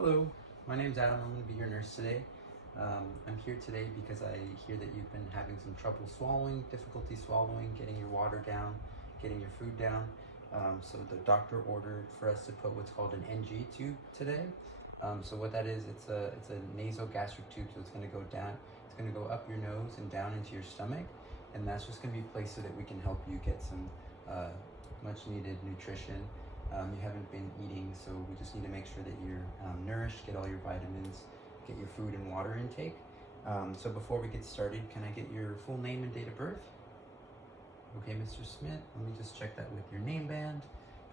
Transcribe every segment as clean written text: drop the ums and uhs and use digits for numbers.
Hello, my name's Adam. I'm going to be your nurse today. I'm here today because I hear that you've been having some trouble swallowing, difficulty swallowing, getting your water down, getting your food down. So the doctor ordered for us to put what's called an NG tube today. So what that is, it's a nasogastric tube, so it's going to go down, it's going to go up your nose and down into your stomach, and that's just going to be placed so that we can help you get some much needed nutrition. You haven't been eating, so we just need to make sure that you're nourished, get all your vitamins, get your food and water intake. So before we get started, can I get your full name and date of birth? Okay, Mr. Smith, let me just check that with your name band.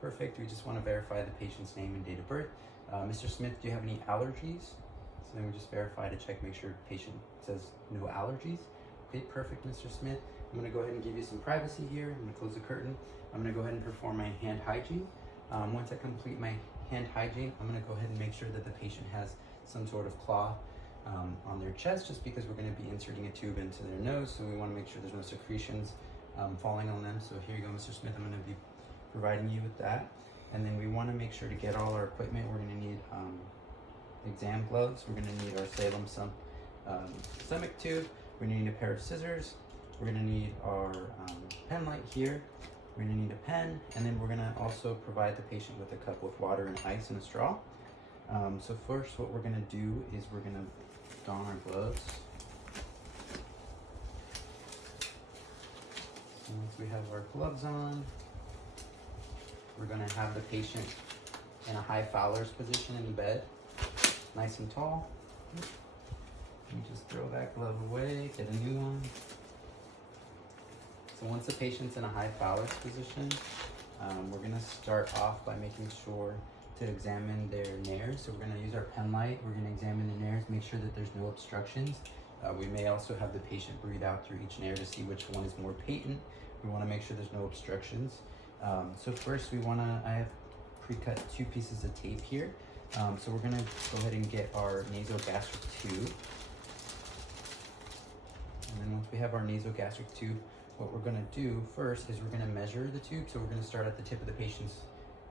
Perfect, we just want to verify the patient's name and date of birth. Mr. Smith, do you have any allergies? So then we just verify to check, make sure the patient says no allergies. Okay, perfect, Mr. Smith. I'm going to go ahead and give you some privacy here. I'm going to close the curtain. I'm going to go ahead and perform my hand hygiene. Once I complete my hand hygiene, I'm going to go ahead and make sure that the patient has some sort of cloth on their chest, just because we're going to be inserting a tube into their nose, so we want to make sure there's no secretions falling on them. So here you go, Mr. Smith, I'm going to be providing you with that. And then we want to make sure to get all our equipment. We're going to need exam gloves. We're going to need our Salem stomach tube. We're going to need a pair of scissors. We're going to need our pen light here. We're going to need a pen, and then we're going to also provide the patient with a cup with water and ice and a straw. So first what we're going to do is we're going to don our gloves. So once we have our gloves on, we're going to have the patient in a high Fowler's position in the bed, nice and tall. You just throw that glove away, get a new one. So once the patient's in a high Fowler's position, we're going to start off by making sure to examine their nares. So we're going to use our pen light. We're going to examine the nares, make sure that there's no obstructions. We may also have the patient breathe out through each nair to see which one is more patent. We want to make sure there's no obstructions. So first I have pre-cut 2 pieces of tape here. So we're going to go ahead and get our nasogastric tube. And then once we have our nasogastric tube, what we're going to do first is we're going to measure the tube. So we're going to start at the tip of the patient's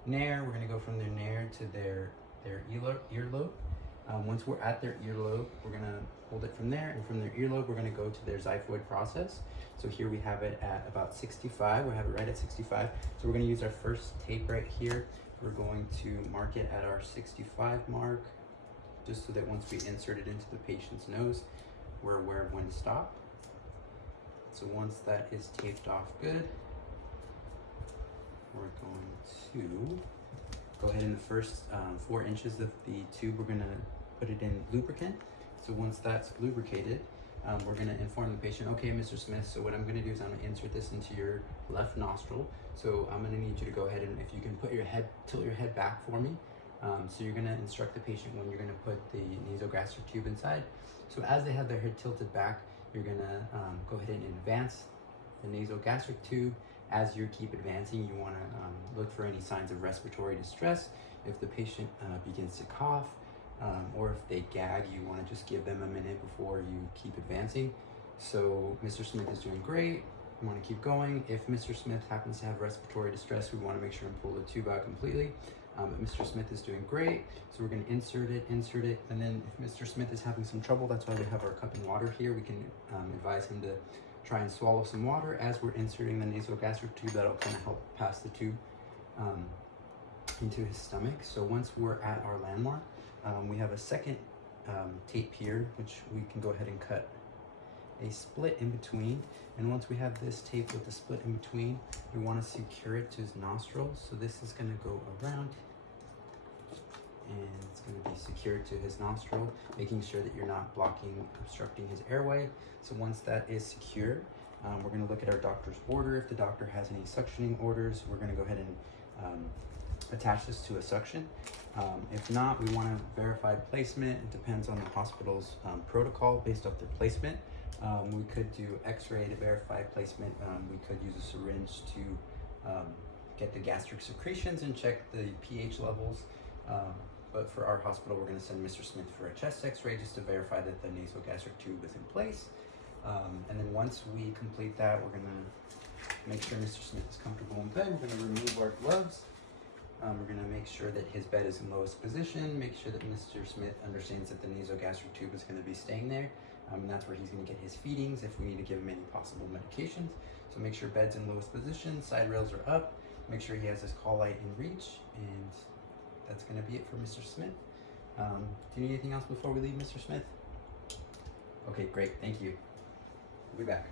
nair. We're going to go from their nair to their earlobe. Once we're at their earlobe, we're going to hold it from there, and from their earlobe, we're going to go to their xiphoid process. So here we have it at about 65. We have it right at 65. So we're going to use our first tape right here. We're going to mark it at our 65 mark, just so that once we insert it into the patient's nose, we're aware of when to stop. So once that is taped off good, we're going to go ahead in the first 4 inches of the tube, we're going to put it in lubricant. So once that's lubricated, we're going to inform the patient, okay, Mr. Smith, so what I'm going to do is I'm going to insert this into your left nostril. So I'm going to need you to go ahead and if you can tilt your head back for me. So you're going to instruct the patient when you're going to put the nasogastric tube inside. So as they have their head tilted back, you're going to go ahead and advance the nasogastric tube. As you keep advancing, you want to look for any signs of respiratory distress. If the patient begins to cough or if they gag, you want to just give them a minute before you keep advancing. So Mr. Smith is doing great. We want to keep going. If Mr. Smith happens to have respiratory distress, we want to make sure and pull the tube out completely. But Mr. Smith is doing great, so we're going to insert it, and then if Mr. Smith is having some trouble, that's why we have our cup and water here. We can advise him to try and swallow some water as we're inserting the nasogastric tube. That'll kind of help pass the tube into his stomach. So once we're at our landmark, we have a second tape here, which we can go ahead and cut a split in between. And once we have this tape with the split in between, we want to secure it to his nostrils. So this is going to go around and it's going to be secured to his nostril, making sure that you're not obstructing his airway. So once that is secure, we're going to look at our doctor's order. If the doctor has any suctioning orders, we're going to go ahead and attach this to a suction. If not, we want to verify placement. It depends on the hospital's protocol based off their placement. We could do x-ray to verify placement. We could use a syringe to get the gastric secretions and check the pH levels. But for our hospital, we're going to send Mr. Smith for a chest x-ray just to verify that the nasogastric tube is in place. And then once we complete that, we're going to make sure Mr. Smith is comfortable in bed. We're going to remove our gloves. We're going to make sure that his bed is in lowest position, make sure that Mr. Smith understands that the nasogastric tube is going to be staying there, and that's where he's going to get his feedings if we need to give him any possible medications. So make sure bed's in lowest position, side rails are up, make sure he has his call light in reach, and that's going to be it for Mr. Smith. Do you need anything else before we leave, Mr. Smith? Okay, great, thank you. We'll be back.